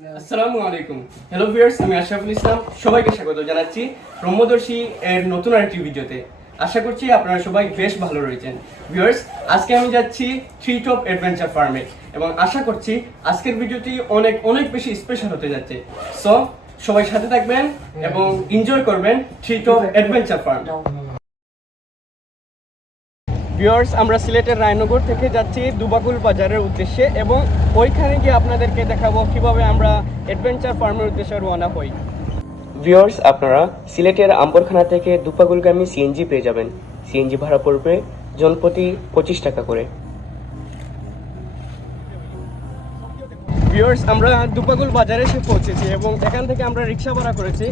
আসসালামু আলাইকুম hello viewers আমি আশরাফুল ইসলাম। সবাইকে স্বাগত জানাচ্ছি ব্রহ্মদর্শী এর নতুন আরেকটি ভিডিওতে। আশা করছি আপনারা সবাই বেশ ভালো রয়েছেন। ভিউয়ার্স আজকে আমি যাচ্ছি থ্রি টপ অ্যাডভেঞ্চার ফার্মে এবং আশা করছি আজকের ভিডিওটি অনেক অনেক বেশি স্পেশাল হতে যাচ্ছে। সো সবাই সাথে থাকবেন এবং এনজয় করবেন Tree Top Adventure Farm viewers আমরা সিলেটের রায়নগর থেকে যাচ্ছি দুবাকুল বাজারের উদ্দেশ্যে এবং ওইখানে গিয়ে আপনাদেরকে দেখাবো কীভাবে আমরা অ্যাডভেঞ্চার ফার্মের উদ্দেশ্যে রওনা হই। ভিউয়ার্স আপনারা সিলেটের আম্বরখানা থেকে দুপাকুলগামী সিএনজি পেয়ে যাবেন। সিএনজি ভাড়া পড়বে জনপ্রতি পঁচিশ টাকা করে। ভিউয়ার্স আমরা দুপাকুল বাজারে এসে পৌঁছেছি এবং এখান থেকে আমরা রিক্সা ভাড়া করেছি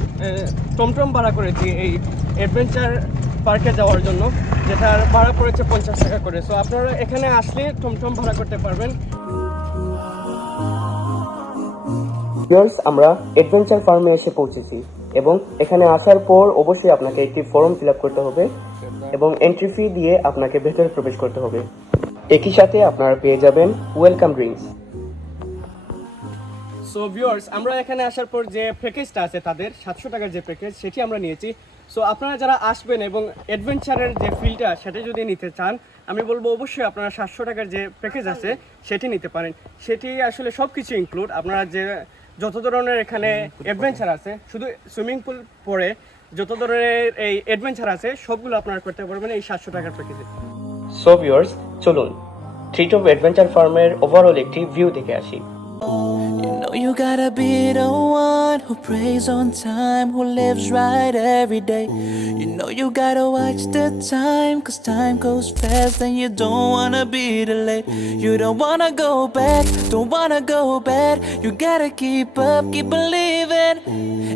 টমটম ভাড়া করেছি এই অ্যাডভেঞ্চার পার্কে যাওয়ার জন্য যেটার ভাড়া পড়েছে পঞ্চাশ টাকা করে। সো আপনারা এখানে আসলে টমটম ভাড়া করতে পারবেন। ভিউয়ার্স আমরা অ্যাডভেঞ্চার ফার্মে এসে পৌঁছেছি এবং এখানে আসার পর অবশ্যই আপনাকে একটি ফর্ম ফিল করতে হবে এবং এন্ট্রি ফি দিয়ে আপনাকে ভেতরে প্রবেশ করতে হবে। একই সাথে আপনারা পেয়ে যাবেন ওয়েলকাম ড্রিঙ্কস সো ভিউয়ার্স আমরা এখানে আসার পর যে প্যাকেজটা আছে তাদের সাতশো টাকার যে প্যাকেজ সেটি আমরা নিয়েছি। সো আপনারা যারা আসবেন এবং অ্যাডভেঞ্চারের যে ফিলটা সেটা যদি নিতে চান আমি বলব অবশ্যই আপনারা সাতশো টাকার যে প্যাকেজ আছে সেটি নিতে পারেন। সেটি আসলে সব কিছু ইনক্লুড আপনারা যে যত ধরনের এখানে অ্যাডভেঞ্চার আছে শুধু সুইমিং পুল পরে যত ধরনের এই অ্যাডভেঞ্চার আছে সবগুলো আপনারা করতে পারবেন এই সাতশো টাকার প্যাকেজে সো ভিউয়ার্স চলুন থ্রি অফ অ্যাডভেঞ্চার ফার্মের ওভারঅল একটি ভিউ দেখে আসি। You gotta be the one who prays on time, who lives right every day. You know you gotta watch the time, cause time goes fast and you don't wanna be delayed. You don't wanna go back, don't wanna go bad. You gotta keep up, keep believing.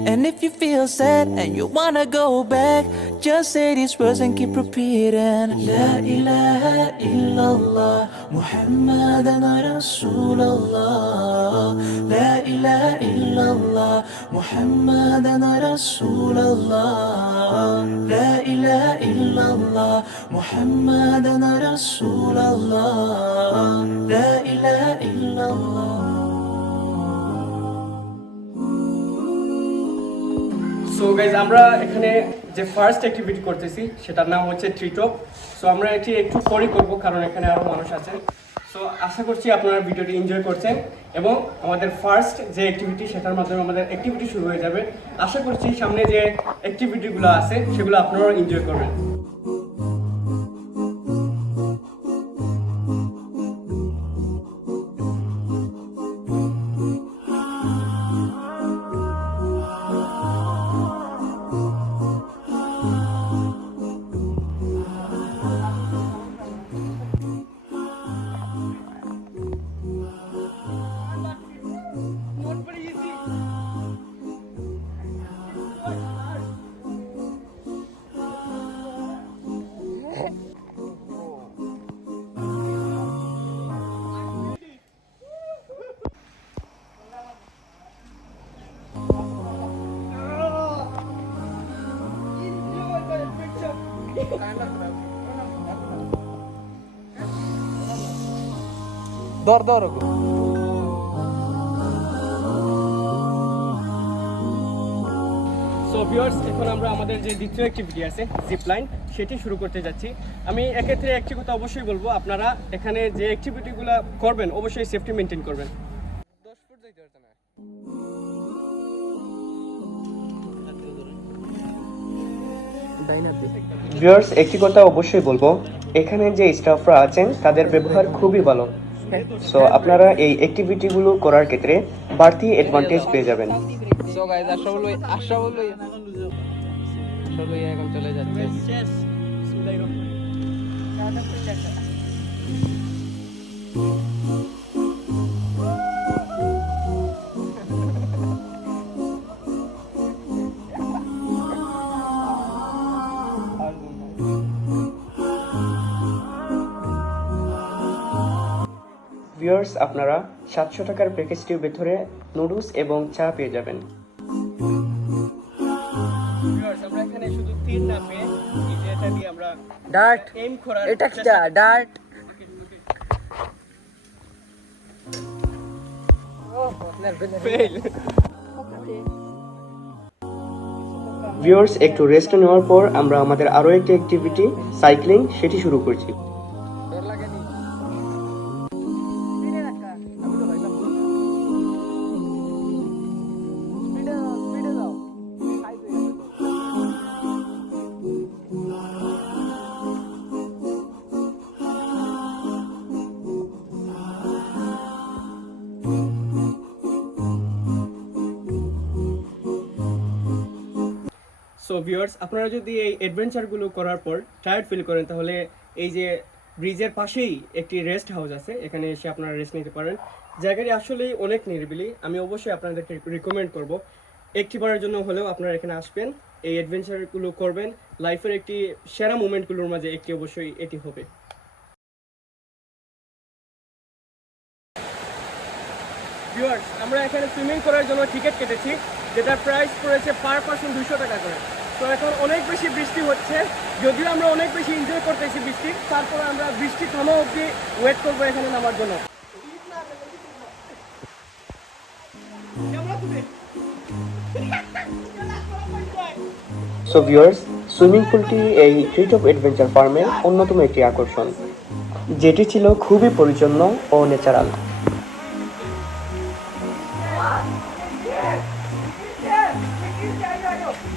And if you feel sad and you wanna go back, just say these words and keep repeating. La ilaha illallah, Muhammadan Rasulullah. La illallah, Muhammadan Rasulullah. La ilaha illallah, Muhammadan Rasulullah. La ilaha illallah. So guys আমরা এখানে যে first activity করতেছি সেটার নাম হচ্ছে ট্রিটপ so আমরা এটি একটু পরে করব কারণ এখানে আরও মানুষ আছে সো আশা করছি আপনারা ভিডিওটি এনজয় করছেন এবং আমাদের ফার্স্ট যে অ্যাক্টিভিটি সেটার মাধ্যমে আমাদের অ্যাক্টিভিটি শুরু হয়ে যাবে। আশা করছি সামনে যে অ্যাক্টিভিটিগুলো আছে, সেগুলো আপনারাও এনজয় করবেন। दौर दौर সো ভিউয়ার্স এখন আমরা আমাদের যে দ্বিতীয় অ্যাক্টিভিটি আছে জিপ লাইন সেটি শুরু করতে যাচ্ছি। আমি এক্ষেত্রে একটি কথা অবশ্যই বলব, আপনারা এখানে যে অ্যাক্টিভিটিগুলো করবেন, অবশ্যই সেফটি মেনটেন করবেন। দশ একটি কথা অবশ্যই বলব, এখানে যে স্টাফরা আছেন, তাদের ব্যবহার খুবই ভালো। সো আপনারা এই অ্যাক্টিভিটিগুলো করার ক্ষেত্রে বাড়তি অ্যাডভান্টেজ পেয়ে যাবেন। সো এখন চলে যাচ্ছে। ভিউয়ার্স আপনারা সাতশো টাকার প্যাকেজটির ভেতরে নুডলস এবং চা পেয়ে যাবেন। এখানে না পেয়ে এটা দিয়ে আমরা ডার্ট এম করার এটা কি ডার্ট ভিউয়ার্স একটু রেস্ট নেওয়ার পর আমরা আমাদের আরও একটি অ্যাক্টিভিটি সাইক্লিং সেটি শুরু করছি। সো ভিউয়ার্স আপনারা যদি এই অ্যাডভেঞ্চারগুলো করার পর টায়ার্ড ফিল করেন, তাহলে এই যে ব্রিজের পাশেই একটি রেস্ট হাউস আছে, এখানে এসে আপনারা রেস্ট নিতে পারেন। জায়গাটি আসলেই অনেক নিরিবিলি। আমি অবশ্যই আপনাদেরকে রিকমেন্ড করব। একটি বারের জন্য হলেও আপনারা এখানে আসবেন, এই অ্যাডভেঞ্চারগুলো করবেন। লাইফের একটি সেরা মুমেন্টগুলোর মাঝে একটি অবশ্যই এটি হবে। আমরা এখানে সুইমিং করার জন্য টিকিট কেটেছি, যেটার প্রাইস পড়েছে পার পার্সন দুশো টাকা করে। তো এখন অনেক বেশি বৃষ্টি হচ্ছে। যদিও আমরা অনেক বেশি এনজয় করতেছি বৃষ্টি তারপর আমরা বৃষ্টি থামা অবধি ওয়েট করব এখানে নামার জন্য। সো ভিউয়ার্স সুইমিং পুলটি এই ট্রিট অফ অ্যাডভেঞ্চার ফার্মের অন্যতম একটি আকর্ষণ। যেটি ছিল খুবই পরিচ্ছন্ন ও ন্যাচারাল Hey.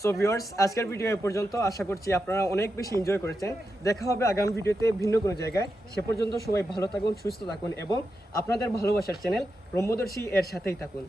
সো ভিউয়ার্স আজকের ভিডিও এ পর্যন্ত আশা করছি আপনারা অনেক বেশি এনজয় করেছেন। দেখা হবে আগামী ভিডিওতে ভিন্ন কোনো জায়গায়। সে পর্যন্ত সবাই ভালো থাকুন, সুস্থ থাকুন এবং আপনাদের ভালোবাসার চ্যানেল ব্রহ্মদর্শী এর সাথেই থাকুন।